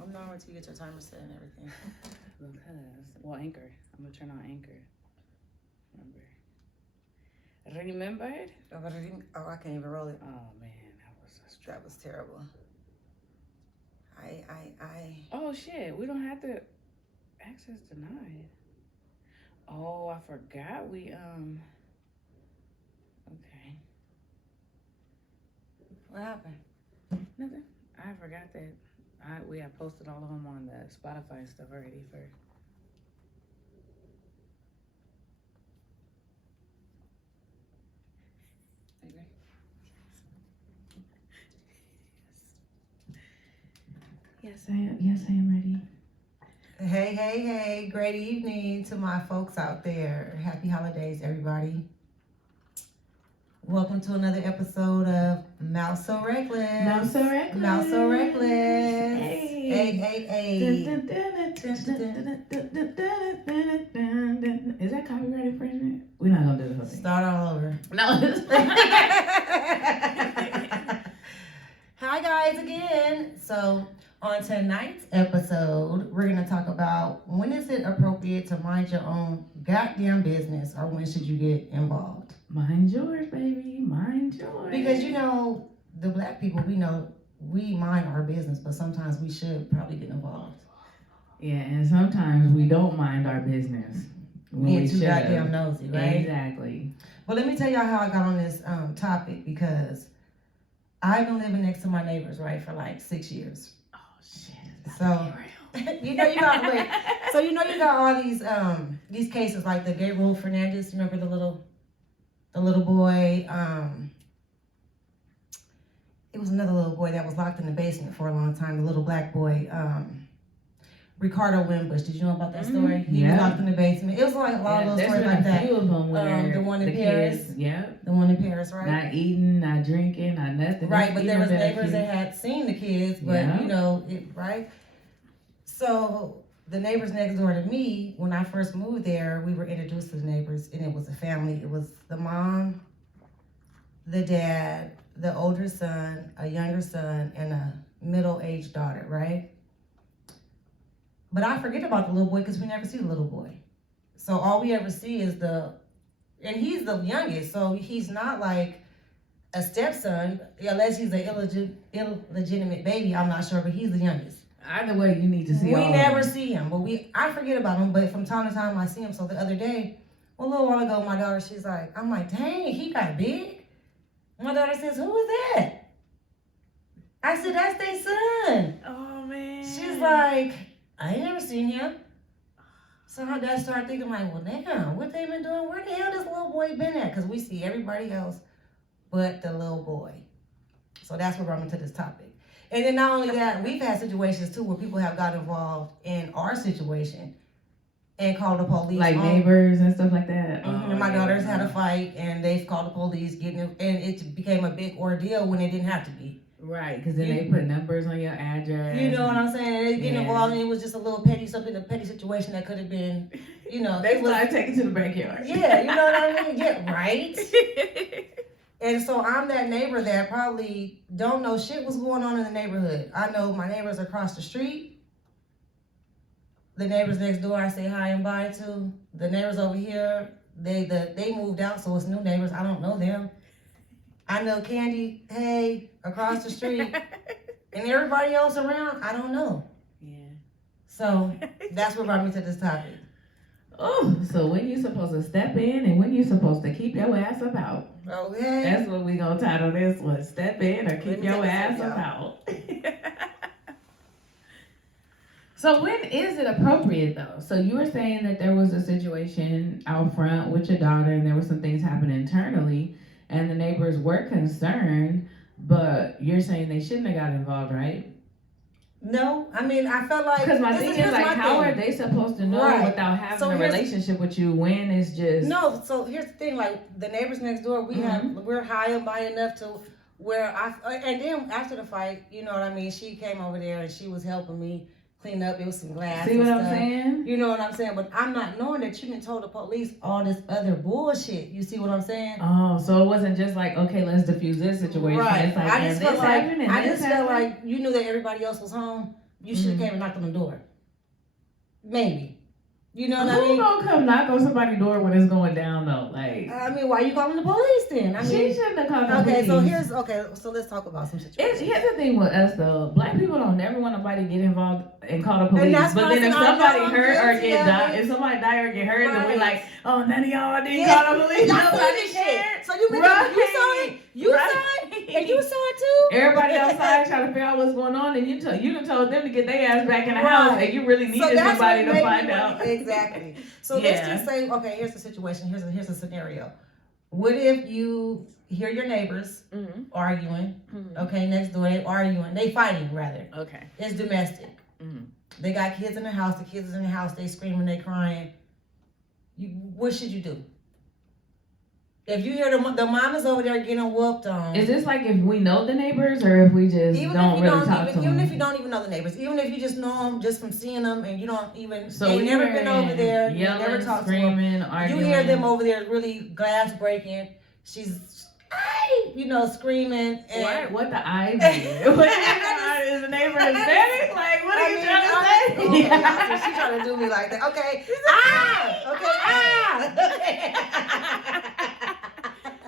I'm not until you get your timer set and everything. Well, Anchor. I'm gonna turn on Anchor. Remembered? Oh, I can't even roll it. Oh man, that was a struggle. That was terrible. Oh shit, we don't have to access denied. Oh, I forgot we okay. What happened? Nothing. I forgot that we have posted all of them on the Spotify stuff already for. Yes, I am. Yes, I am ready. Hey. Great evening to my folks out there. Happy holidays, everybody. Welcome to another episode of Mouse So Reckless. Mouse So Reckless. Mouse So Reckless. Hey. Is that copyright infringement? We're not gonna do the whole thing. Start all over. No. Hi guys again. So on tonight's episode, we're going to talk about when is it appropriate to mind your own goddamn business or when should you get involved? Mind yours, baby. Mind yours. Because, you know, the black people, we know we mind our business, but sometimes we should probably get involved. Yeah, and sometimes we don't mind our business. Being too goddamn nosy, right? Exactly. Well, let me tell y'all how I got on this topic because I've been living next to my neighbors, right, for like 6 years. Oh, shit. So, you got all these cases like the Gabriel Fernandez. Remember the little boy? It was another little boy that was locked in the basement for a long time. The little black boy, Ricardo Wimbush. Did you know about that story? He was locked in the basement. It was like a lot of those stories like that. Few of them the one in Paris. Kids, yeah. The one in Paris, right? Not eating, not drinking, not nothing. Right, but there was neighbors that had seen the kids, but right? So the neighbors next door to me, when I first moved there, we were introduced to the neighbors, and it was a family. It was the mom, the dad, the older son, a younger son, and a middle-aged daughter, right? But I forget about the little boy because we never see the little boy. So all we ever see is and he's the youngest, so he's not like a stepson, unless he's an illegitimate baby. I'm not sure, but he's the youngest. Either way, you need to see. We never see him, but I forget about him. But from time to time, I see him. So the other day, a little while ago, my daughter, she's like, I'm like, dang, he got big. My daughter says, who is that? I said, that's their son. Oh man. She's like, I ain't never seen him. So my dad started thinking like, well, damn, what they been doing? Where the hell this little boy been at? Because we see everybody else but the little boy. So that's what brought me to this topic. And then not only that, we've had situations too where people have got involved in our situation and called the police. Like neighbors and stuff like that. Mm-hmm. My daughters had a fight and they've called the police, and it became a big ordeal when it didn't have to be. Right, because then they put numbers on your address. You know what I'm saying? They get involved, and it was just a little petty situation that could have been, They started taking to the backyard. Yeah, you know what I mean? Yeah, right? And so I'm that neighbor that probably don't know shit what's going on in the neighborhood. I know my neighbors across the street. The neighbors next door I say hi and bye to. The neighbors over here, they moved out, so it's new neighbors. I don't know them. I know Candy, hey, across the street. And everybody else around, I don't know. Yeah. So that's what brought me to this topic. Oh, so when you supposed to step in and when you supposed to keep your ass about. Okay. That's what we gonna title this one. Step in or keep your ass about. So when is it appropriate though? So you were saying that there was a situation out front with your daughter and there were some things happening internally and the neighbors were concerned, but you're saying they shouldn't have got involved, right? No, I mean, I felt like... Because my thing is, like, how are they supposed to know without having a relationship with you when it's just... No, so here's the thing, like, the neighbors next door, we're high and by enough to where and then after the fight, you know what I mean, she came over there and she was helping me clean up. It was some glass. See what I'm saying? You know what I'm saying? But I'm not knowing that you done told the police all this other bullshit. You see what I'm saying? Oh, so it wasn't just like, okay, let's diffuse this situation. Right. It's like, I just felt like you knew that everybody else was home, you should have came and knocked on the door. Maybe. You know what I Who mean? gonna come knock on somebody's door when it's going down though? Like, I mean, why you calling the police then? I mean, she shouldn't have called the police. So let's talk about some situations. Here's the thing with us though, black people don't never want nobody to get involved and call the police. But then if somebody hurt or get die, if somebody die or get hurt, then we like, oh, none of y'all didn't call the police. Nobody cared. So you saw it? You saw it? And you saw it too? Everybody outside trying to figure out what's going on, and you done told them to get their ass back in the house, and you really needed somebody to find out. Exactly. So let's just say, okay, here's the situation. Here's a scenario. What if you hear your neighbors arguing? Okay, next door they arguing. They fighting rather. Okay. It's domestic. They got kids in the house. The kids is in the house. They screaming. They crying. What should you do? If you hear the mom is over there getting whooped on. Is this like if we know the neighbors or if we just don't really talk to them? Even if you don't even know the neighbors, even if you just know them just from seeing them and you don't even, so they've never been over there, you never talked to them. Arguing. You hear them over there really glass breaking. She's, screaming. And What the eye mean? Is the neighbor Hispanic? Like, what are you trying to say? Okay, she's trying to do me like that. Okay.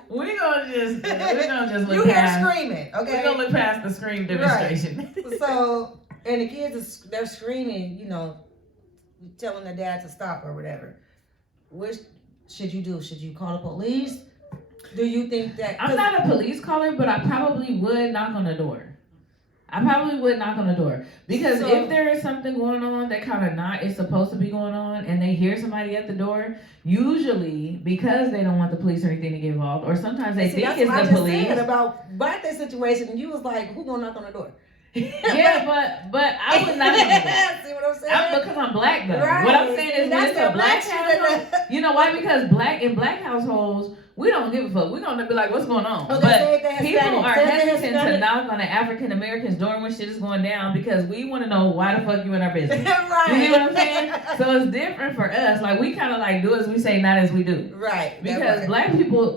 We're gonna just look you past. Hear screaming, okay? We're gonna look past the scream demonstration. Right. So, and the kids they're screaming, telling their dad to stop or whatever. Which should you do? Should you call the police? Do you think that? I'm not a police caller, but I probably would knock on the door. Because if there is something going on that kind of not is supposed to be going on and they hear somebody at the door, usually because they don't want the police or anything to get involved, or sometimes they think it's the police. Said about that situation, and you was like, who gonna knock on the door? Yeah, but I would not. See what I'm saying? Because I'm black though. Right. What I'm saying is when it's a black household, you know why? Because in black households, we don't give a fuck. We're gonna be like, what's going on? Okay, but people are hesitant to knock on the African Americans' door when shit is going down because we want to know why the fuck you in our business. Right. You see what I'm saying? So it's different for us. Like we kind of like do as we say, not as we do. Right. Because black people,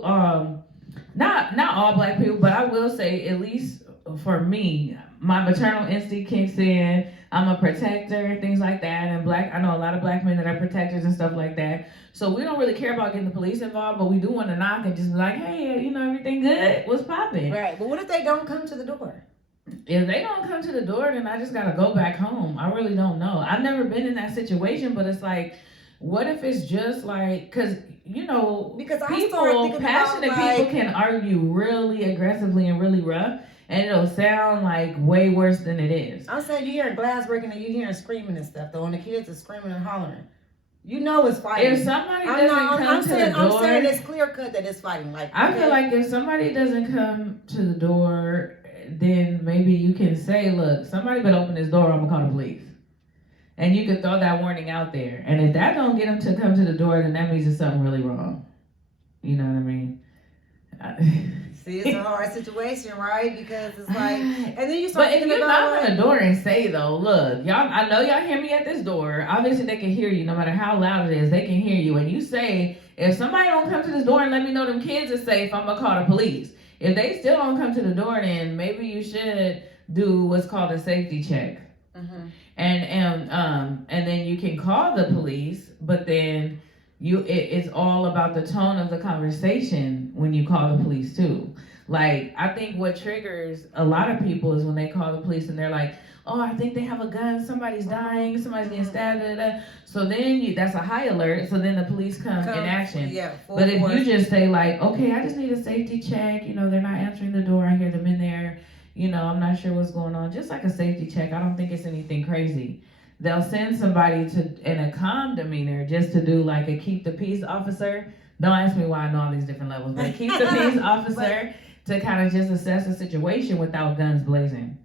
not all black people, but I will say at least for me, my maternal instinct kicks in. I'm a protector, things like that. And I know a lot of black men that are protectors and stuff like that. So we don't really care about getting the police involved, but we do want to knock and just be like, hey, everything good? What's popping? Right. But what if they don't come to the door? If they don't come to the door, then I just got to go back home. I really don't know. I've never been in that situation, but it's like, what if it's just like, because passionate people can argue really aggressively and really rough. And it'll sound like way worse than it is. I'm saying you hearing glass breaking and you hearing screaming and stuff though, and the kids are screaming and hollering. You know it's fighting. If somebody doesn't come to the door, I'm saying it's clear cut that it's fighting. Like I feel like if somebody doesn't come to the door, then maybe you can say, "Look, somebody better open this door. I'm gonna call the police." And you can throw that warning out there. And if that don't get them to come to the door, then that means there's something really wrong. You know what I mean? See, it's a hard situation, right? Because it's like, and then you start. But if you knock on the door and say though, look, y'all, I know y'all hear me at this door. Obviously, they can hear you no matter how loud it is. They can hear you, and you say, if somebody don't come to this door and let me know them kids are safe, I'm gonna call the police. If they still don't come to the door, then maybe you should do what's called a safety check, and then you can call the police, but then. It's all about the tone of the conversation when you call the police too. Like, I think what triggers a lot of people is when they call the police and they're like, oh, I think they have a gun, somebody's dying, somebody's getting stabbed, So then that's a high alert, so then the police come in action. Yeah, but if you just say like, okay, I just need a safety check, they're not answering the door, I hear them in there, I'm not sure what's going on, just like a safety check, I don't think it's anything crazy. They'll send somebody in a calm demeanor just to do like a keep the peace officer. Don't ask me why I know all these different levels, but keep the peace officer to kind of just assess the situation without guns blazing.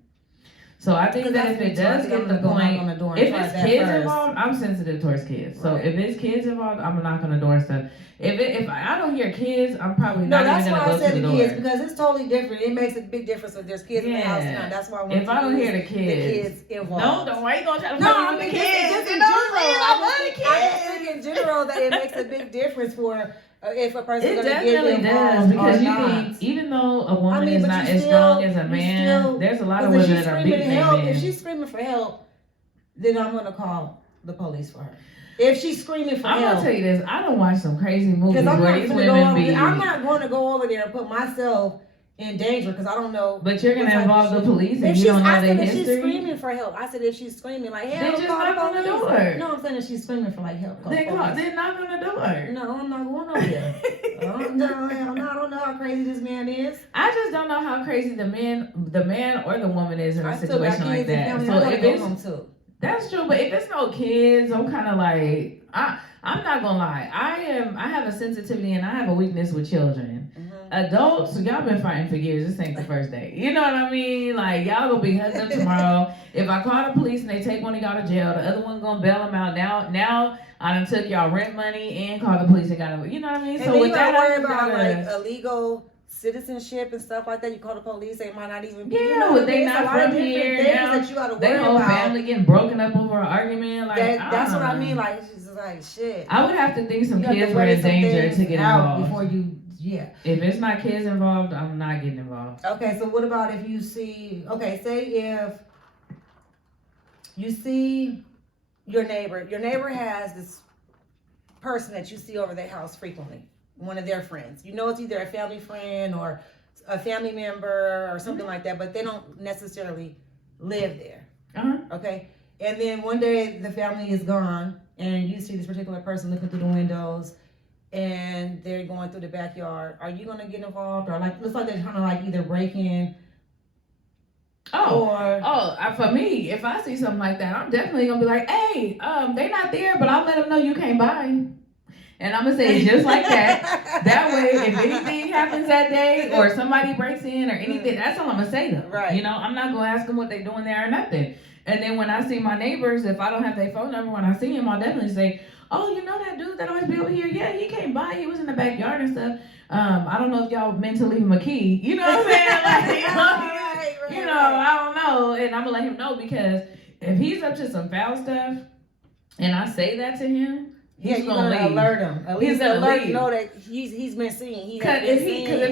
So I think that if it does get the point, if it's kids involved, I'm sensitive towards kids. So if it's kids involved, I'm gonna knock on the door and stuff. If I don't hear kids, I'm probably not even gonna go to the door. No, that's why I said the kids, because it's totally different. It makes a big difference if there's kids in the house now. That's why I want if I don't hear the kids involved. No, why you gonna try to put the kids? Just in general, I just think in general that it makes a big difference for. If a person it definitely does, because you think even though a woman is not as strong as a man, there's a lot of women that are beating their men. If she's screaming for help, then I'm gonna call the police for her. If she's screaming for I'm help. gonna tell you this. I don't watch some crazy movies Because where these women be. I'm not going to go over there and put myself in danger because I don't know. But you're gonna involve the police and you don't know their history. If she's screaming for help, I said if she's screaming like help, then just knock on the door. No, I'm saying if she's screaming for like help, Then knock on the door. No, I'm not going over there. I don't know how crazy this man is. I just don't know how crazy the man or the woman is in a situation like that. So if it's that's true, but if it's no kids, I'm kind of like I'm not gonna lie. I have a sensitivity and I have a weakness with children. Adults, y'all been fighting for years. This ain't the first day. You know what I mean? Like, y'all gonna be hugged up tomorrow. If I call the police and they take one of y'all to jail, the other one gonna bail them out. Now I done took y'all rent money and called the police and got them. You know what I mean? And so then with you that, gotta worry about like illegal citizenship and stuff like that. You call the police, they might not even be. They not from here. That you gotta worry their whole about. family getting broken up over an argument. Like that's what I mean. Like it's just like shit. I would have to think some kids were in danger to get involved before you. Yeah. If it's not kids involved, I'm not getting involved. Okay, so what about if you see? Okay, say if you see your neighbor has this person that you see over their house frequently, one of their friends. You know it's either a family friend or a family member or something like that, but they don't necessarily live there. Okay, and then one day the family is gone, and you see this particular person looking through the windows. And they're going through the backyard. Are you gonna get involved, or like looks like they're trying to like either break in? For me, if I see something like that, I'm definitely gonna be like, hey, they not there, but I'll let them know you came by, and I'm gonna say it just like that. That way, if anything happens that day, or somebody breaks in, or anything, that's all I'm gonna say to them. Right. You know, I'm not gonna ask them what they're doing there or nothing. And then when I see my neighbors, if I don't have their phone number, when I see him, I'll definitely say, oh, you know that dude that always be over here? Yeah, he came by. He was in the backyard and stuff. I don't know if y'all meant to leave him a key. You know what I'm saying? Like, I don't know. And I'm going to let him know because if he's up to some foul stuff and I say that to him, he's going to alert him. At least alert him know that he's been seen. Because if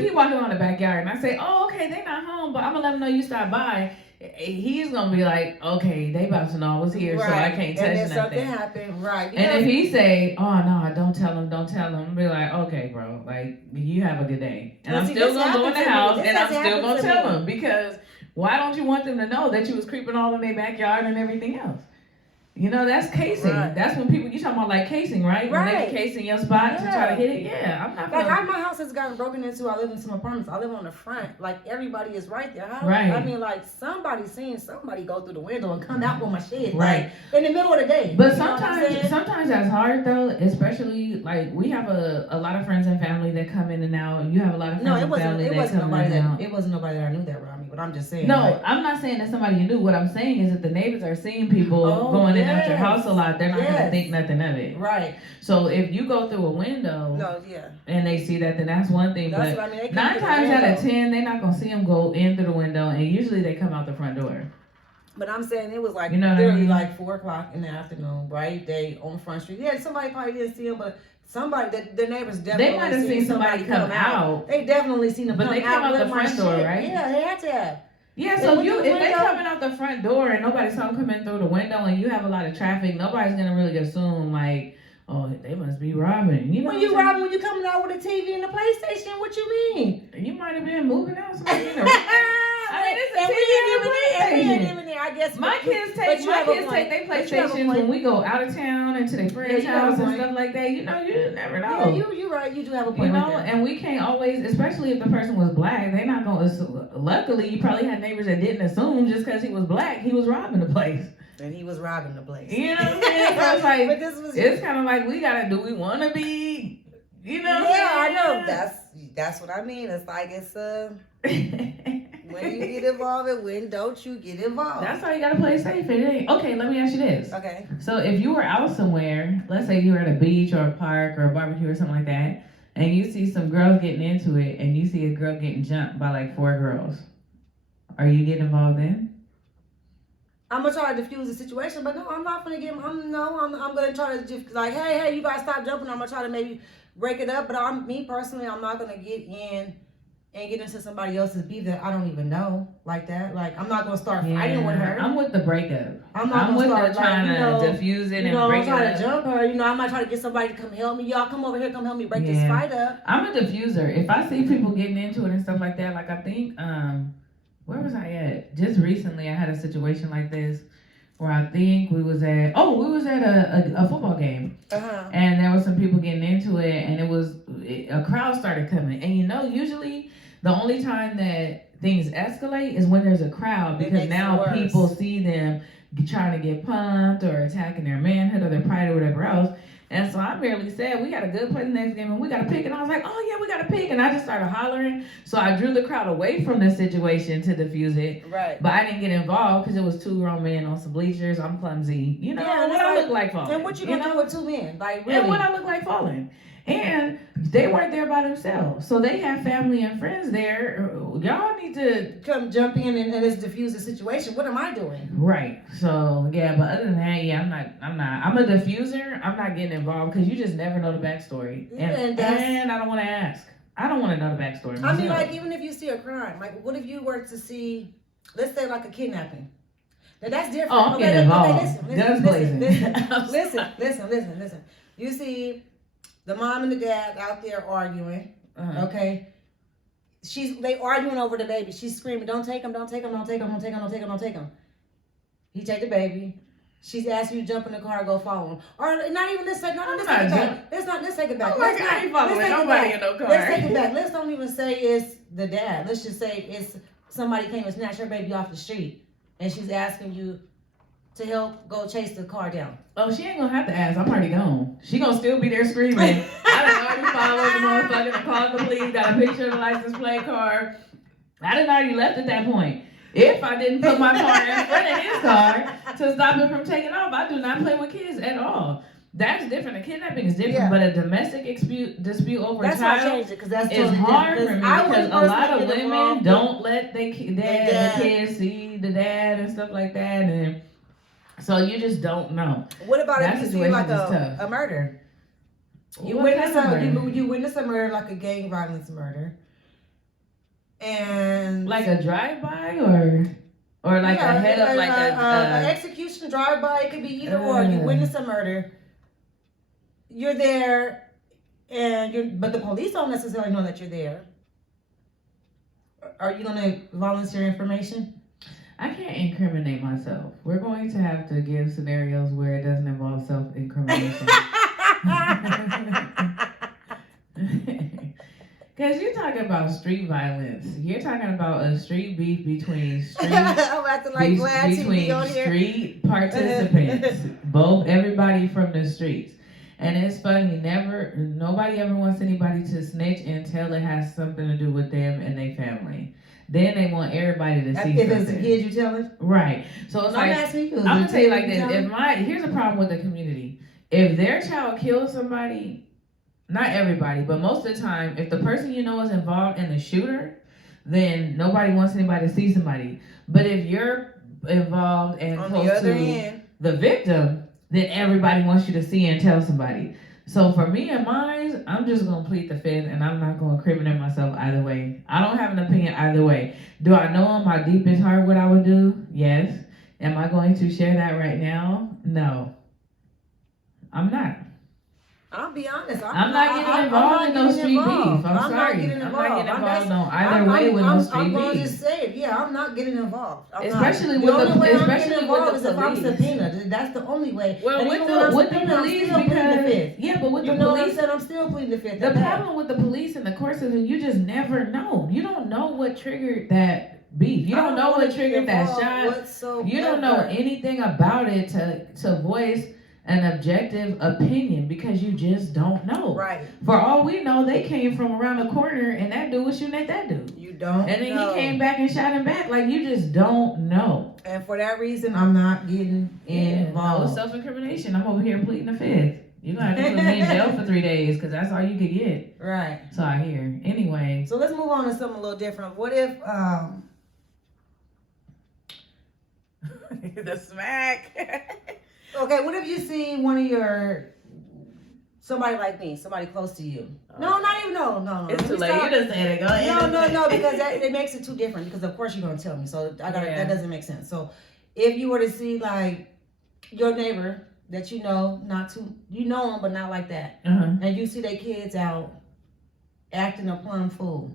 he walking around the backyard and I say, oh, okay, they not home, but I'm going to let him know you stopped by. He's gonna be like, okay, they about to know I was here, so I can't touch nothing. And then something happened, right? And if he say, oh no, don't tell him, I'm be like, okay, bro, like you have a good day, and I'm still gonna go in the house, and I'm still gonna tell him because why don't you want them to know that you was creeping all in their backyard and everything else? You know, that's casing. Right. That's when people, you talking about like casing, right? When they be casing your spot to try to hit it. Yeah, I'm not. Like my house has gotten broken into. I live in some apartments. I live on the front. Like everybody is right there. I mean, like somebody seen somebody go through the window and come out with my shit. Right. Like, in the middle of the day. But sometimes that's hard though, especially like we have a lot of friends and family that come in and out. You have a lot of friends and family that come in and out. It wasn't nobody that I knew that around me, but I'm just saying. No, like, I'm not saying that somebody you knew. What I'm saying is that the neighbors are seeing people going in at your house a lot. They're not going to think nothing of it. Right. So if you go through a window and they see that, then that's one thing. That's but 9 times out of 10, they're not going to see them go in through the window, and usually they come out the front door. But I'm saying it was like literally like 4 o'clock in the afternoon, right? They on Front Street. Yeah, somebody probably didn't see them, but somebody, the neighbors definitely they might have seen somebody come out. They definitely seen them but come out. But they come out the front door, right? Yeah, they had to have. Yeah, so if they coming out the front door and nobody saw them coming through the window and you have a lot of traffic, nobody's gonna really assume like, oh, they must be robbing. You know, when you robbing, when you coming out with a TV and a PlayStation, what you mean? You might have been moving out somebody in the I mean, it's a TV and a PlayStation. I guess my kids take their PlayStations when we go out of town and to their friend's house and stuff like that. You know, you never know. Yeah, you're right. You do have a point. You know, and we can't always, especially if the person was black, they're not going to. Luckily, you probably had neighbors that didn't assume just because he was black, he was robbing the place. And he was robbing the place. You know what I'm saying? So it's like, it's kind of like do we want to be, you know? Yeah, I know. That's what I mean. It's like when you get involved, when don't you get involved? That's why you gotta play safe. Okay, let me ask you this. Okay. So if you were out somewhere, let's say you were at a beach or a park or a barbecue or something like that, and you see some girls getting into it, and you see a girl getting jumped by like 4 girls, are you getting involved then? I'm gonna try to defuse the situation, but no, I'm not gonna get. I'm gonna try to just like, hey, you guys stop jumping. I'm gonna try to maybe break it up, but me personally, I'm not gonna get in and get into somebody else's beef that I don't even know like that. Like, I'm not gonna start fighting with her. I'm with the breakup. I'm not gonna start trying to diffuse it and break it up. I'm trying to jump her. I might try to get somebody to come help me. Y'all come over here, come help me break this fight up. I'm a diffuser. If I see people getting into it and stuff like that, like I think, where was I at? Just recently, I had a situation like this where I think we was at a football game, and there was some people getting into it, and a crowd started coming, and usually the only time that things escalate is when there's a crowd, because now people see them trying to get pumped or attacking their manhood or their pride or whatever else. And so I merely said, we got to go play the next game and we got to pick. And I was like, oh yeah, we got to pick. And I just started hollering. So I drew the crowd away from the situation to diffuse it. Right. But I didn't get involved because it was 2 grown men on some bleachers. I'm clumsy. What I look like falling. And what you gonna do with 2 men? Like, really? And what I look like falling. And they weren't there by themselves. So they have family and friends there. Y'all need to come jump in and let's diffuse the situation. What am I doing? Right. So, yeah, but other than that, yeah, I'm not. I'm a diffuser. I'm not getting involved because you just never know the backstory. And I don't want to ask. I don't want to know the backstory myself. I mean, like, even if you see a crime, like, what if you were to see, let's say, like a kidnapping? Now, that's different. Oh, I'm getting involved. Listen. You see the mom and the dad out there arguing, okay? They arguing over the baby. She's screaming, don't take him, don't take him, don't take him, don't take him, don't take him, don't take him. He take the baby. She's asking you to jump in the car and go follow him. Or not even, let's take it back. Let's take it back. I ain't following nobody in no car. Let's take it back. Let's don't even say it's the dad. Let's just say it's somebody came and snatched her baby off the street. And she's asking you to help go chase the car down. Oh, she ain't gonna have to ask. I'm already gone. She gonna still be there screaming. I done already followed the motherfucker and called the police, got a picture of the license plate car. I done already left at that point. If I didn't put my car in front of his car to stop him from taking off, I do not play with kids at all. That's different. A kidnapping is different, but a domestic dispute over a child is hard for me because a lot of women don't let the kids see the dad and stuff like that, and so you just don't know. What about if you see like a murder? You witness a murder, like a gang violence murder, and like a drive-by or like a head of like an execution drive-by. It could be either or. You witness a murder. You're there, but the police don't necessarily know that you're there. Are you gonna volunteer information? I can't incriminate myself. We're going to have to give scenarios where it doesn't involve self-incrimination. Because you're talking about street violence. You're talking about a street beef between street participants. Everybody from the streets. And it's funny, nobody ever wants anybody to snitch until it has something to do with them and their family. Then they want everybody to see if it's the kids you telling? Right. So it's like, I'm going to tell you like this. Here's a problem with the community. If their child kills somebody, not everybody, but most of the time, if the person you know is involved in the shooter, then nobody wants anybody to see somebody. But if you're involved and close to the victim, then everybody wants you to see and tell somebody. So for me and mine, I'm just going to plead the fifth, and I'm not going to incriminate myself either way. I don't have an opinion either way. Do I know in my deepest heart what I would do? Yes. Am I going to share that right now? No. I'm not. I'll be honest. I'm not getting involved in no street beef. I'm sorry. I'm not getting involved no either way with no street beef. I'm going to just say it. Yeah, I'm not getting involved. Especially with the police. If I'm subpoenaed. That's the only way. Well, with the police, because yeah, but with the police, you know what I'm saying? I'm still pleading the fifth. The problem with the police and the court system, you just never know. You don't know what triggered that beef. You don't know what triggered that shot. You don't know anything about it to voice an objective opinion because you just don't know. Right. For all we know, they came from around the corner and that dude was shooting at that dude. You don't And then he came back and shot him back. Like, you just don't know. And for that reason, I'm not getting involved. No self-incrimination. I'm over here pleading the fifth. You're going to have to put me in jail for 3 days because that's all you could get. Right. So I hear. Anyway. So let's move on to something a little different. What if... the smack... Okay, what if you see one of your somebody like me, somebody close to you. No, not even, no. It's too late. You just said it. Go ahead. No, because it makes it too different. Because of course you're gonna tell me, so that doesn't make sense. So if you were to see like your neighbor that you know, you know them, but not like that, and you see their kids out acting a plum fool.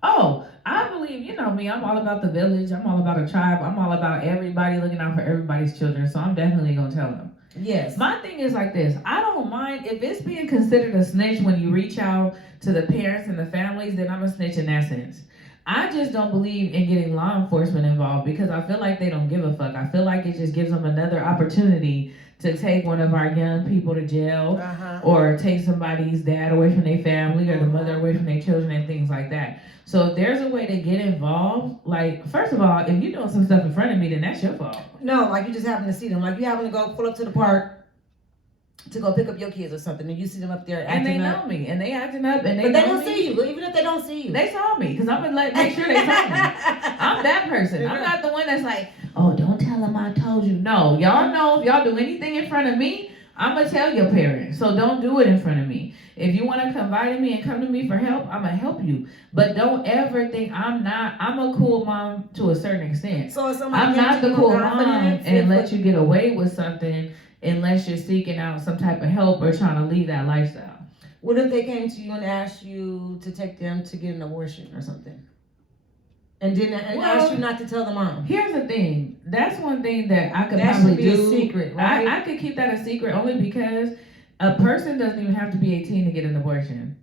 Oh, I believe, you know me, I'm all about the village. I'm all about a tribe. I'm all about everybody looking out for everybody's children. So I'm definitely going to tell them. Yes. My thing is like this. I don't mind if it's being considered a snitch when you reach out to the parents and the families, then I'm a snitch in that sense. I just don't believe in getting law enforcement involved because I feel like they don't give a fuck. I feel like it just gives them another opportunity to take one of our young people to jail or take somebody's dad away from their family or the mother away from their children and things like that. So if there's a way to get involved, like, first of all, if you're doing some stuff in front of me, then that's your fault. No, like you just happen to see them. Like you happen to go pull up to the park to go pick up your kids or something, and you see them up there acting up. And they know me, and they acting up, and but they don't see you. Even if they don't see you, they saw me, because I'm gonna make sure they saw me. I'm that person. I'm not the one that's like, oh, don't tell them I told you. No, y'all know if y'all do anything in front of me, I'm gonna tell your parents. So don't do it in front of me. If you want to confide in me and come to me for help, I'm gonna help you. But don't ever think I'm a cool mom to a certain extent. So I'm not the cool mom and let you get away with something unless you're seeking out some type of help or trying to leave that lifestyle. What if they came to you and asked you to take them to get an abortion or something? And asked you not to tell the mom? Here's the thing. That's one thing that I could that probably should be do. A secret, right? I could keep that a secret only because a person doesn't even have to be 18 to get an abortion.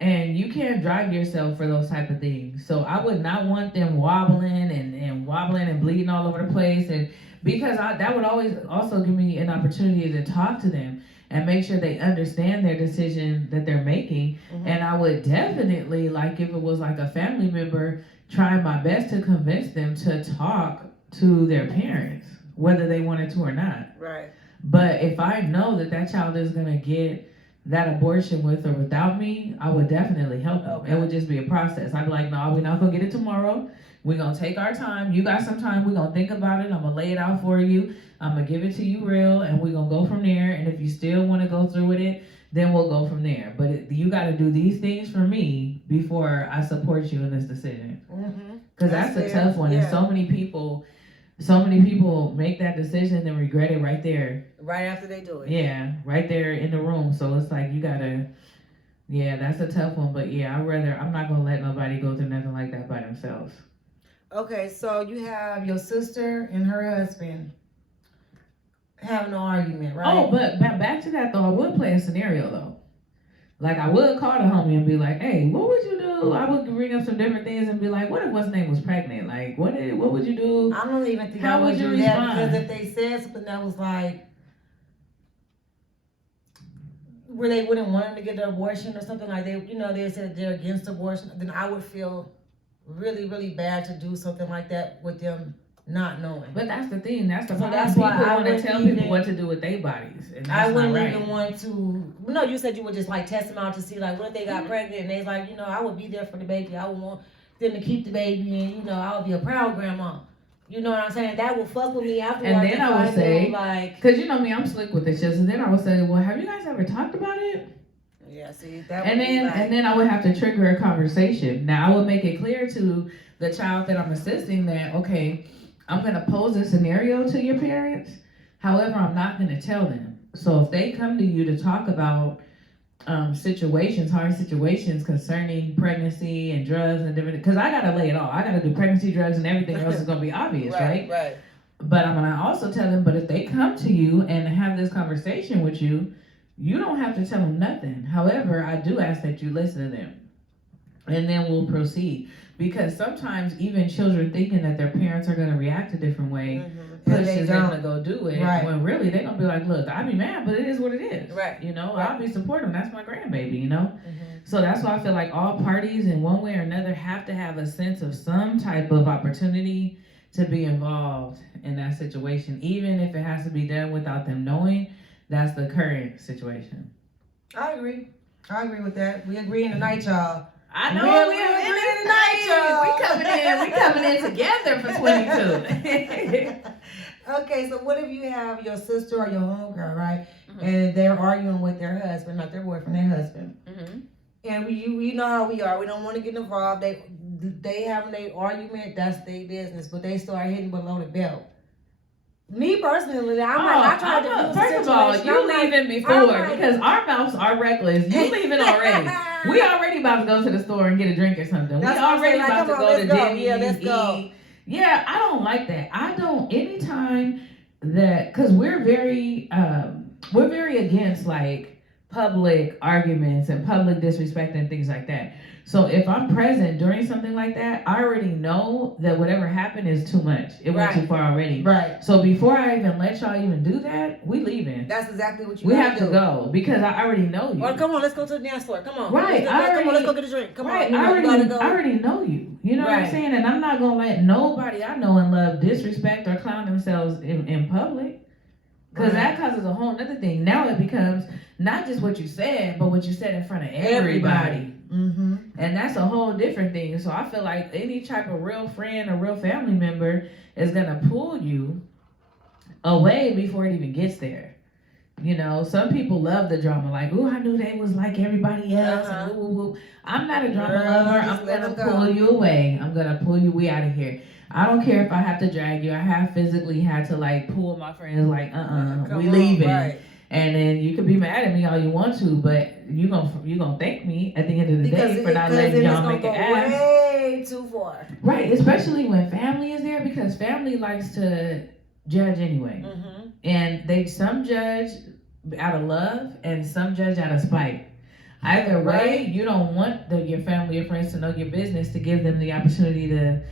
And you can't drive yourself for those type of things. So I would not want them wobbling and bleeding all over the place. And because that would always also give me an opportunity to talk to them and make sure they understand their decision that they're making. And I would definitely, like if it was like a family member, try my best to convince them to talk to their parents, whether they wanted to or not. Right. But if I know that child is going to get that abortion with or without me, I would definitely help them. Okay. It would just be a process. I'd be like, no, we're not going to get it tomorrow. We're going to take our time. You got some time. We're going to think about it. I'm going to lay it out for you. I'm going to give it to you real, and we're going to go from there. And if you still want to go through with it, then we'll go from there. But you got to do these things for me before I support you in this decision. Because that's a tough one. Yeah. And so many people make that decision and regret it right there. Right after they do it. Yeah, right there in the room. So it's like you gotta, that's a tough one. But yeah, I'm not gonna let nobody go through nothing like that by themselves. Okay, so you have your sister and her husband having an argument, right? Oh, but back to that though, I would play a scenario though. Like I would call the homie and be like, hey, what would you do? I would bring up some different things and be like, what if what's name was pregnant? Like, what would you do? I don't even think How I would you do respond? that, because if they said something that was like, where they wouldn't want them to get an abortion or something like they said they're against abortion, then I would feel really, really bad to do something like that with them not knowing. But that's the thing. That's the problem. That's why people want to tell people what to do with their bodies. And that's I wouldn't not right. even want to. No, you said you would just like test them out to see like what if they got pregnant and they like, I would be there for the baby. I would want them to keep the baby, and I would be a proud grandma. You know what I'm saying? That will fuck with me afterwards. And then I would say, like, because you know me, I'm slick with this shit. And then I would say, well, have you guys ever talked about it? Yeah, see, that. And then I would have to trigger a conversation. Now I would make it clear to the child that I'm assisting that, okay, I'm going to pose a scenario to your parents. However, I'm not going to tell them. So if they come to you to talk about hard situations concerning pregnancy and drugs and different, because I got to lay it all. I got to do pregnancy, drugs, and everything else is going to be obvious, right? Right. But I'm going to also tell them, but if they come to you and have this conversation with you, you don't have to tell them nothing. However, I do ask that you listen to them. And then we'll proceed. Because sometimes even children thinking that their parents are going to react a different way pushes them to go do it. Right. When really they're going to be like, look, I'll be mad, but it is what it is. Right. I'll be supportive. That's my grandbaby, So that's why I feel like all parties in one way or another have to have a sense of some type of opportunity to be involved in that situation. Even if it has to be done without them knowing, that's the current situation. I agree with that. We agree tonight, y'all. I know we coming in together for 22. Okay, so what if you have your sister or your homegirl, right? and they're arguing with their husband, not their boyfriend, their husband. And we know how we are. We don't want to get involved. They having their argument. That's their business. But they start hitting below the belt. Me personally, I try to. First of all, you leaving before because our mouths are reckless. You leaving already. We already about to go to the store and get a drink or something. We already about to go to Denny's. Yeah, let's go. Yeah, I don't like that. I don't. Anytime that, because we're very against like public arguments and public disrespect and things like that. So if I'm present during something like that, I already know that whatever happened is too much. It went too far already. Right. So before I even let y'all even do that, we leaving. That's exactly what you. We have to go because I already know you. Or come on, let's go to the dance floor. Come on. Right. Come on, let's go get a drink. Come on. I already know you. You know what I'm saying? And I'm not gonna let nobody I know and love disrespect or clown themselves in public. Because that causes a whole other thing. Now it becomes not just what you said, but what you said in front of everybody. And that's a whole different thing. So I feel like any type of real friend or real family member is going to pull you away before it even gets there. You know, some people love the drama. Like, oh, I knew they was like everybody else. And woo, woo, woo. I'm not a drama lover. I'm going to pull you away. I'm going to pull you way out of here. I don't care if I have to drag you. I have physically had to like pull my friends like, we leaving. Right. And then you can be mad at me all you want to, but you gonna thank me at the end of the day for not letting y'all make it ass. Way too far. Right, especially when family is there, because family likes to judge anyway. And some judge out of love and some judge out of spite. Either way, you don't want your family or friends to know your business to give them the opportunity to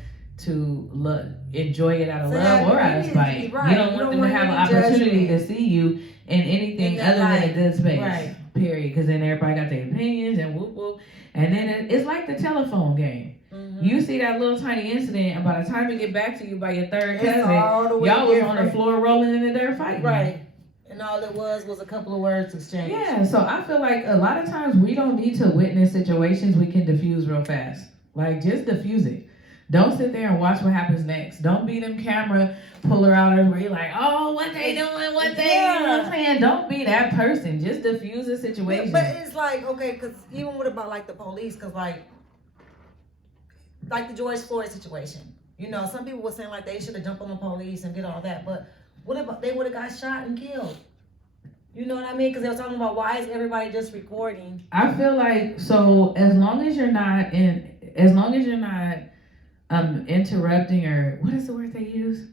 enjoy it out of love or out of spite. Right. You don't want them to have an opportunity to see you in anything other than a good space. Right. Period. Because then everybody got their opinions and whoop whoop. And then it's like the telephone game. You see that little tiny incident, and by the time it get back to you by your third cousin, y'all was on the floor rolling in the dirt fighting. Right. And all it was a couple of words exchanged. Yeah, so I feel like a lot of times we don't need to witness situations we can diffuse real fast. Like, just diffuse it. Don't sit there and watch what happens next. Don't be them camera puller outers where you're like, oh, what they doing, what they, you know what I'm saying? Don't be that person. Just diffuse the situation. But it's like, okay, because even what about like the police? Because like the George Floyd situation. You know, some people were saying like they should have jumped on the police and did all that. But what about they would have got shot and killed? You know what I mean? Because they were talking about why is everybody just recording? I feel like, so as long as you're not interrupting, or what is the word they use?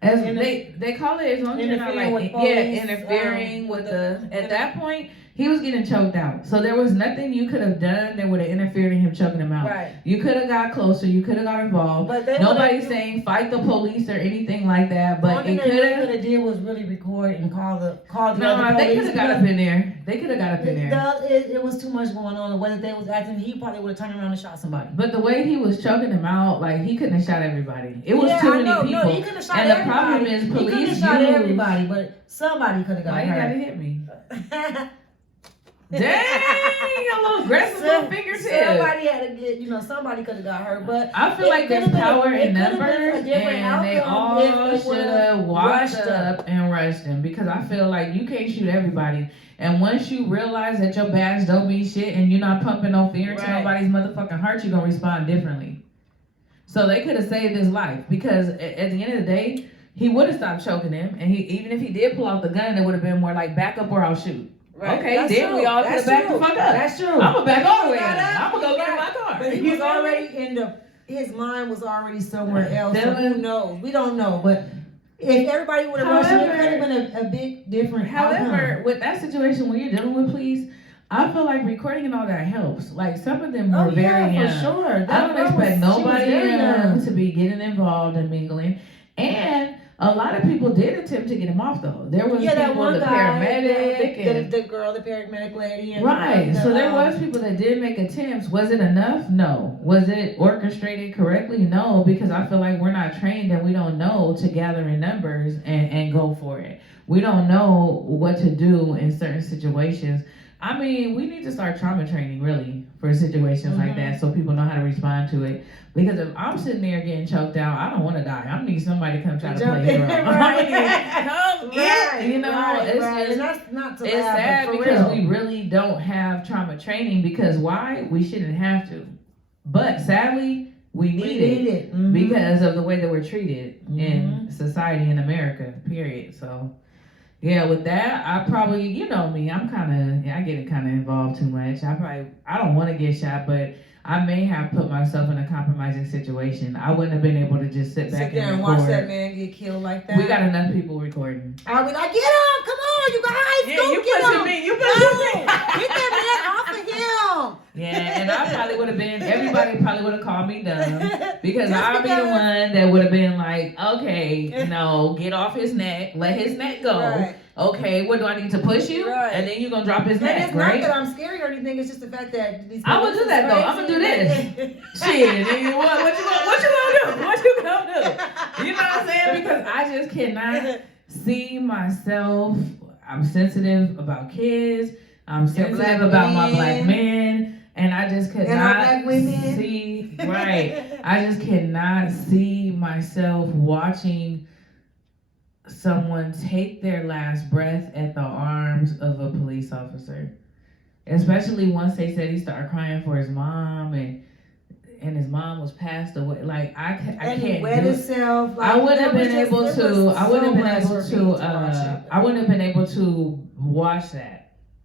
They call it, as long as you're not like interfering with the. At that point, he was getting choked out. So there was nothing you could have done that would have interfered in him choking him out. Right. You could have got closer. You could have got involved. But nobody's saying fight the police or anything like that. But it could have did was really record and call the No, they could have got up in there. They could have got up in there. It was too much going on. The way that they was acting, he probably would have turned around and shot somebody. But the way he was choking him out, like he couldn't have shot everybody. It was too many people. No, he couldn't have shot everybody. And the problem is police. He couldn't have shot everybody, but somebody could have got hurt. Why you gotta hit me? Dang, a little aggressive little fingertip. Somebody had to get, somebody could have got hurt. But I feel like there's power in numbers, and they all should have washed up and rushed him, because I feel like you can't shoot everybody. And once you realize that your badge don't mean shit and you're not pumping no fear into nobody's motherfucking heart, you're gonna respond differently. So they could have saved his life, because at the end of the day, he would have stopped choking him, and even if he did pull out the gun, it would have been more like back up or I'll shoot. Right. Okay, that's then true. We all could have backed the fuck up. That's true. I'm gonna back all the way up. I'm gonna go get in my car. But he was already his mind was already somewhere else. So who knows? We don't know. But if everybody would have rushed him, it could have been a big different outcome. With that situation when you're dealing with police, I feel like recording and all that helps. Like some of them were very young. For sure. I don't expect nobody to be getting involved and mingling. And a lot of people did attempt to get him off, though. There was people, the paramedic, the girl, the paramedic lady. Right. So there was people that did make attempts. Was it enough? No. Was it orchestrated correctly? No, because I feel like we're not trained and we don't know to gather in numbers and go for it. We don't know what to do in certain situations. I mean, we need to start trauma training, really, for situations like that, so people know how to respond to it. Because if I'm sitting there getting choked out, I don't want to die. I need somebody to come try to play hero. Come get You know, it's just, and that's not to it's laugh, sad but for because real. we really don't have trauma training. Because why? We shouldn't have to. But sadly, we need it Mm-hmm. because of the way that we're treated in society in America, period. So, yeah, with that, I probably, you know me, I get kind of involved too much. I don't want to get shot, but I may have put myself in a compromising situation. I wouldn't have been able to just sit back there and record. watch that man get killed like that. We got enough people recording. I'll be like, get him! Come on, you guys! Yeah, Go you get pushing him! me. You pushing me. Get that man off of him! Yeah, and I probably would have been, everybody probably would have called me dumb because Just I'll be the one that would have been like, okay, no, get off his neck, let his neck go. Right. Okay, what do I need to push you? Right. And then you're going to drop his And neck, it's right? not that I'm scary or anything, it's just the fact that these I would do that though. I'm gonna do this. Shit, nigga, what you gonna do? What you gonna do? You know what I'm saying? Because I just cannot see myself. I'm sensitive about kids. I'm sensitive about my black men, and I just could not see. Right, I just cannot see myself watching someone take their last breath at the arms of a police officer. Especially once they said he started crying for his mom and his mom was passed away. Like I can't he wet himself. Like, I wouldn't have been able to. I wouldn't have been able to watch that.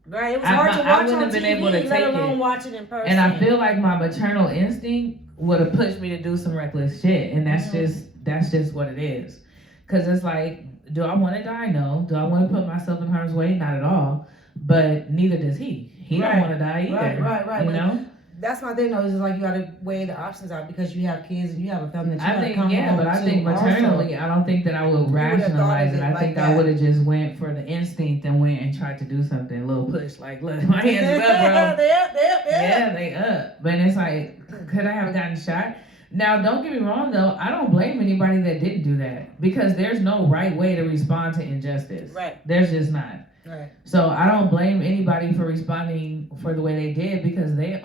Right, it was hard to watch I wouldn't on have been TV, able to let take alone it. watch it in person. And I feel like my maternal instinct would have pushed me to do some reckless shit, and that's just what it is. Cause it's like, do I want to die? No. Do I want to put myself in harm's way? Not at all. But neither does he. He don't want to die either. Right. You know? That's my thing though, is like you gotta weigh the options out because you have kids and you have a family that you gotta come home but I think maternally, I don't think that I would rationalize it. I think I would have just went for the instinct and went and tried to do something, a little push, like, look, my hands is up, bro. Yeah, they up. But it's like, could I have gotten shot? Now, don't get me wrong though, I don't blame anybody that didn't do that because there's no right way to respond to injustice. Right. There's just not. Right. So I don't blame anybody for responding for the way they did because they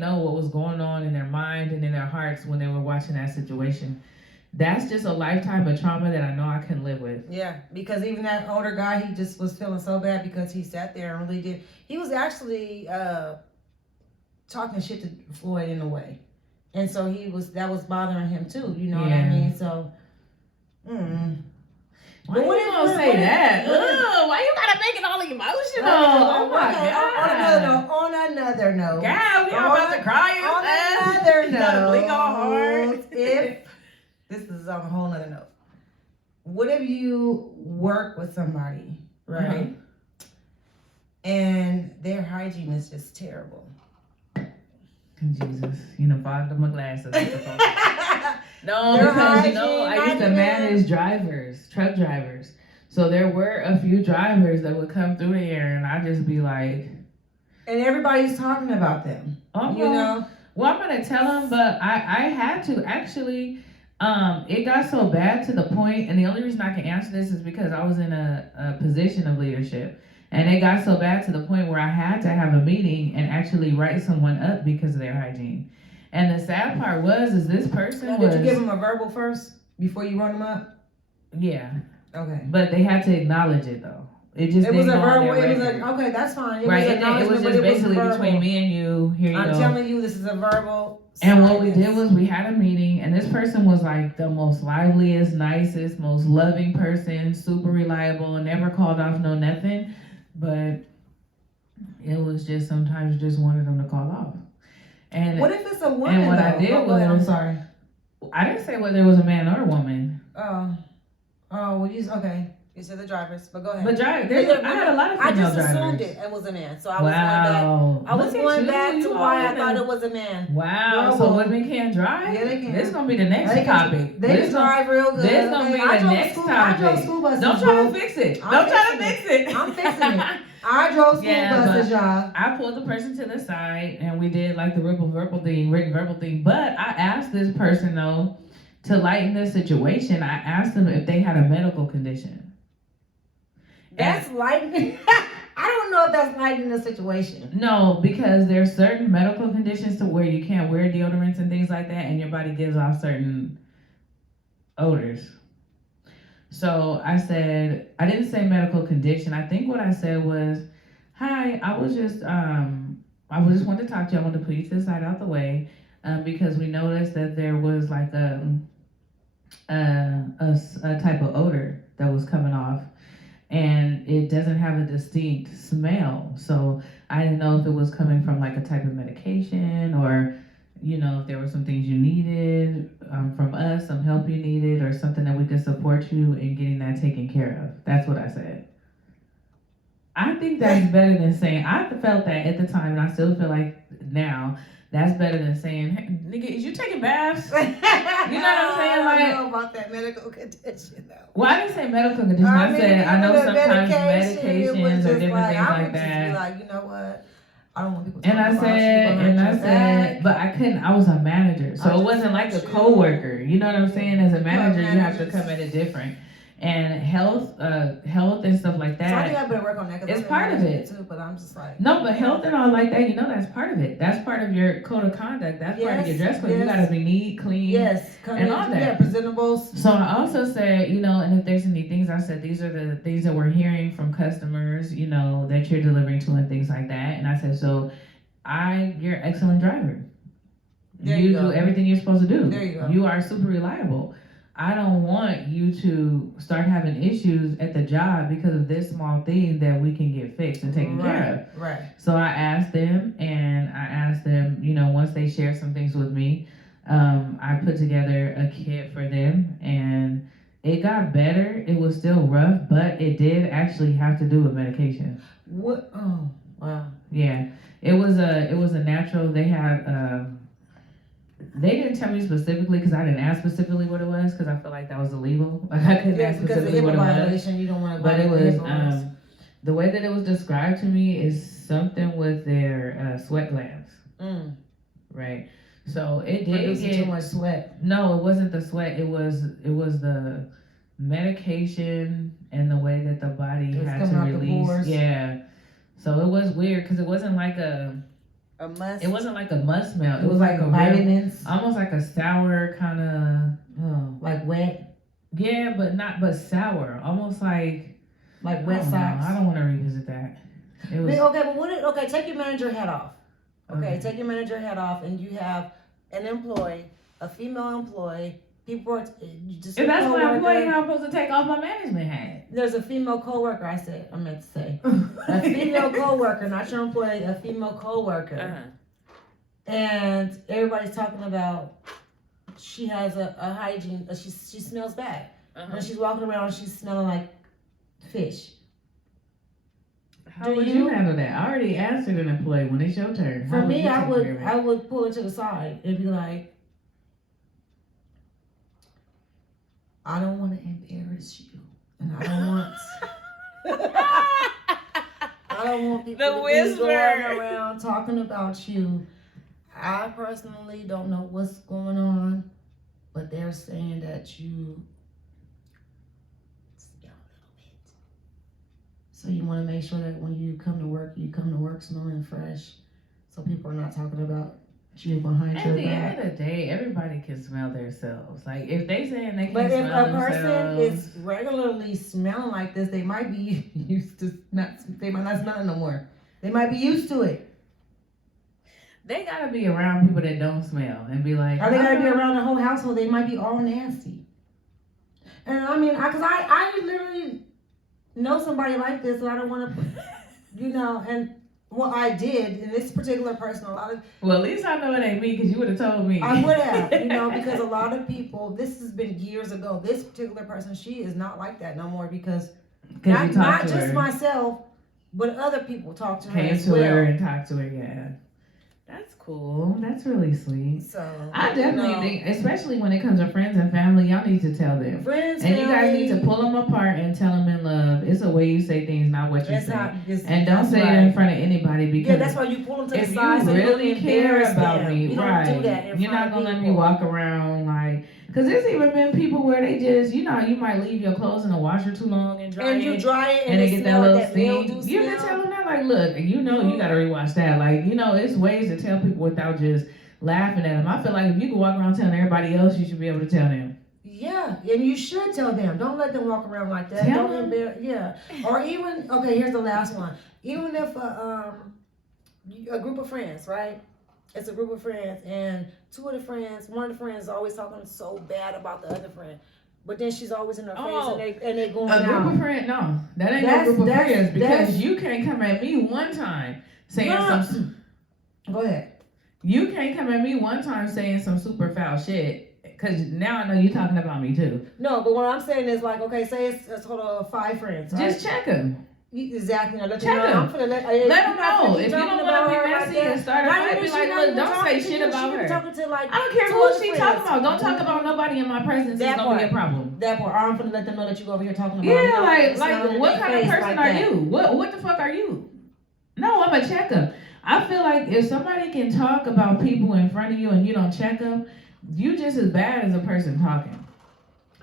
know what was going on in their mind and in their hearts when they were watching that situation. That's just a lifetime of trauma that I know I couldn't live with. Yeah, because even that older guy, he just was feeling so bad because he sat there and really did. He was actually talking shit to Floyd in a way, and so that was bothering him too. You know what I mean? So. Why you gonna say that? Why you gotta make it all emotional? Oh my God. On another note. God, we are about to cry. On another note. Bleak our heart. If this is on a whole other note. What if you work with somebody, right? And their hygiene is just terrible. Jesus, fogged my glasses. No, because I used to manage truck drivers. So there were a few drivers that would come through here, and I'd just be like, and everybody's talking about them. Well, I'm gonna tell them, but I had to actually. It got so bad to the point, and the only reason I can answer this is because I was in a position of leadership, and it got so bad to the point where I had to have a meeting and actually write someone up because of their hygiene. And the sad part is this person now, did you give them a verbal first before you run them up? Yeah. Okay. But they had to acknowledge it though. It was a verbal. Okay, that's fine. It was just basically between me and you. Here you go. I'm telling you, this is a verbal. And what we did was we had a meeting, and this person was like the most liveliest, nicest, most loving person, super reliable, never called off no nothing. But it was just sometimes you just wanted them to call off. And what if it's a woman? And what I did was, I'm sorry. I didn't say whether it was a man or a woman. Oh, well, okay. You said the drivers, but go ahead. But I had a lot of female drivers. I just assumed it was a man, so I was going back to why I thought it was a man. Wow, so women can't drive? Yeah, they can. This is gonna be the next topic. They can drive real good. This is gonna be the next topic. I drove school buses. Don't try to fix it. I'm fixing it. I drove school buses, y'all. I pulled the person to the side, and we did like the written verbal thing. But I asked this person though to lighten the situation. I asked them if they had a medical condition. That's lightening. I don't know if that's lightening the situation. No, because there's certain medical conditions to where you can't wear deodorants and things like that, and your body gives off certain odors. So I said, I didn't say medical condition. I think what I said was, hi, I was just wanted to talk to you. I wanted to put you to the side out the way, because we noticed that there was like a type of odor that was coming off, and it doesn't have a distinct smell. So I didn't know if it was coming from like a type of medication, or if there were some things you needed from us, some help you needed, or something that we could support you in getting that taken care of. That's what I said. I think that's better than saying, I felt that at the time, and I still feel like now, that's better than saying, hey, nigga, is you taking baths? You know what I'm saying? Like, I don't know about that medical condition, though. Well, I didn't say medical condition. I said, I know sometimes medications or different like, things I like would just be that. like, you know what? I don't want people And talking about you behind your back. but I couldn't, I was a manager. So I it wasn't like a coworker. You know what I'm saying? As a manager, you have to come at it different. And health and stuff like that. So I think I better work on that. It's part of it too, but I'm just like, no, but health and all like that, that's part of it. That's part of your code of conduct. That's part of your dress code. You gotta be neat, clean, and all that. Yeah, presentables. So I also said, and if there's any things, I said these are the things that we're hearing from customers, that you're delivering to and things like that. And I said, so you're an excellent driver. You do everything you're supposed to do. There you go. You are super reliable. I don't want you to start having issues at the job because of this small thing that we can get fixed and taken care of. Right. So I asked them, once they shared some things with me, I put together a kit for them, and it got better. It was still rough, but it did actually have to do with medication. What? Oh, wow. Yeah, it was a natural. They had. They didn't tell me specifically because I didn't ask specifically what it was because I felt like that was illegal. Like I couldn't ask specifically what it was. You don't want to. But it was the way that it was described to me is something with their sweat glands. Right. So it did get too much sweat. No, it wasn't the sweat. It was the medication and the way that the body had to release. Yeah. So it was weird because it wasn't like a must. It wasn't like a must smell. It was like a vitamins, almost like a sour kind of, like wet. Yeah, but sour, almost like wet socks. I don't want to revisit that. It was okay. Take your manager hat off. Okay, take your manager hat off, and you have an employee, a female employee. People are just. If that's my employee, I'm supposed to take off my management hat. There's a female coworker. I meant to say a female coworker, not your employee. A female coworker, and everybody's talking about she has a hygiene. She smells bad when she's walking around. She's smelling like fish. How would you handle that? I already answered an employee when it's your turn. For me, I would pull it to the side and be like, I don't want to embarrass you, and I don't want people to be going around talking about you. I personally don't know what's going on, but they're saying that you smell a little bit. So you want to make sure that when you come to work smelling fresh, so people are not talking about you behind your back. At the end of the day, everybody can smell themselves. Like if they saying they can smell themselves. But if a person is regularly smelling like this, they might be used to they might not smell it no more. They might be used to it. They gotta be around people that don't smell and be like. Or they gotta be around the whole household. They might be all nasty. And I mean, I literally know somebody like this, and I don't want to, and. Well, I did, and this particular person, Well, at least I know it ain't me, because you would have told me. I would have, because a lot of people, this has been years ago, this particular person, she is not like that no more, because not just myself, but other people talk to her as well. Came to her and talked to her, yeah. That's cool. That's really sweet. So I definitely think, especially when it comes to friends and family, y'all need to tell them. Friends, and family, you guys need to pull them apart and tell them in love. It's a way you say things, not what you say. And don't say it in front of anybody, because that's why you pull them to the side. If you really care about me, you right? Don't do that you're not gonna let me walk around like. Because there's even been people where they just, you might leave your clothes in the washer too long and dry it, and they get that little sting. You can tell them that, like, look, you got to rewash that. Like, it's ways to tell people without just laughing at them. I feel like if you can walk around telling everybody else, you should be able to tell them. Yeah, and you should tell them. Don't let them walk around like that. Tell Don't them. yeah. Or even okay, here's the last one. Even if a group of friends, right? It's a group of friends, and one of the friends is always talking so bad about the other friend, but then she's always in her face, and they going a out. group of friends. No, that ain't no group of friends because you can't come at me one time saying some. Go ahead. You can't come at me one time saying some super foul shit because now I know you talking about me too. No, but what I'm saying is like, okay, say it's a total of 5 friends. Right? Just check them. Exactly. Now, let Check them. I'm finna let them know. If you don't want to be messy and start a fight, be like, look, don't say shit about her. I don't care who she talking about. Don't talk about nobody in my presence. It's gonna be a problem. That part. I'm finna let them know that you over here talking about. Yeah, like what kind of person are you? What the fuck are you? No, I'm gonna check them. I feel like if somebody can talk about people in front of you and you don't check them, you just as bad as a person talking.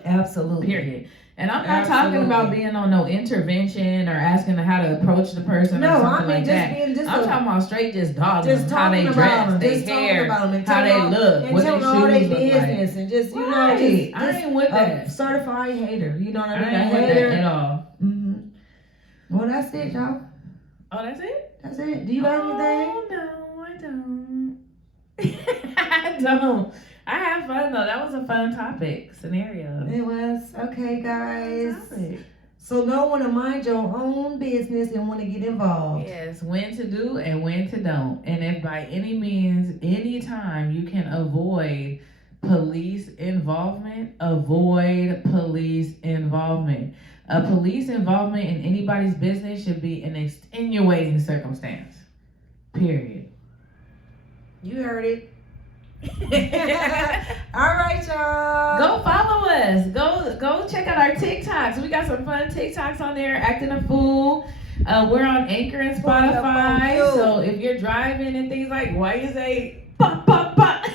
Absolutely. Period. And I'm not talking about being on no intervention or asking how to approach the person or something like that. I'm talking about straight just dogging them, how they dress, their hair, how they look, what their shoes look like. And just, you know, just I ain't with that. Certified hater. You know what I mean? I ain't with that at all. Mm-hmm. Well, that's it, y'all. Oh, that's it? That's it. Do you got anything? Oh, no, I don't. I don't. I had fun though. That was a fun scenario. It was. Okay, guys. So know when to mind your own business and when to get involved. Yes, when to do and when to don't. And if by any means, anytime you can avoid police involvement, avoid police involvement. A police involvement in anybody's business should be an extenuating circumstance. Period. You heard it. All right, y'all. Go follow us. Go check out our TikToks. We got some fun TikToks on there. Acting a fool. We're on Anchor and Spotify. So if you're driving and things like, why you say pop pop pop?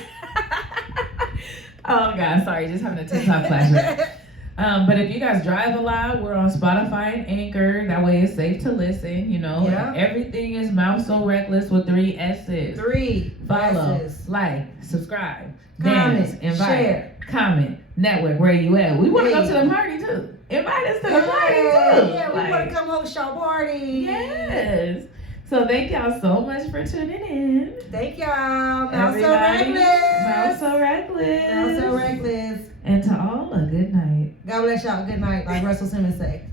Oh God, sorry, just having a TikTok flashback. But if you guys drive a lot, we're on Spotify and Anchor. That way it's safe to listen, you know. Yeah. Everything is Mouth So Reckless with 3 S's. 3 Follow, S's. Like, subscribe, comment, dance, invite, share, comment, network, where you at? We want to go to the party too. Invite us to the party too. Yeah, we want to come host y'all party. Yes. So thank y'all so much for tuning in. Thank y'all. Mouth So Reckless. Mouth So Reckless. Mouth So Reckless. And to all, a good night. God bless y'all. Good night, like Russell Simmons say.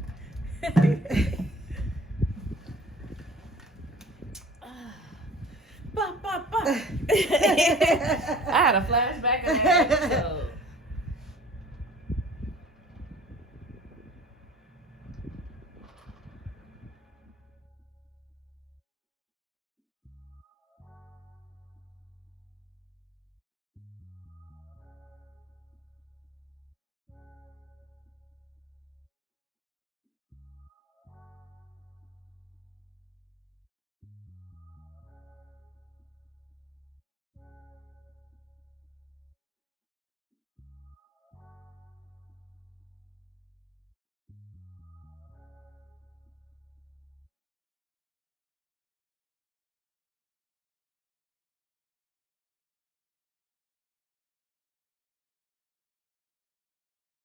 I had a flashback of that episode.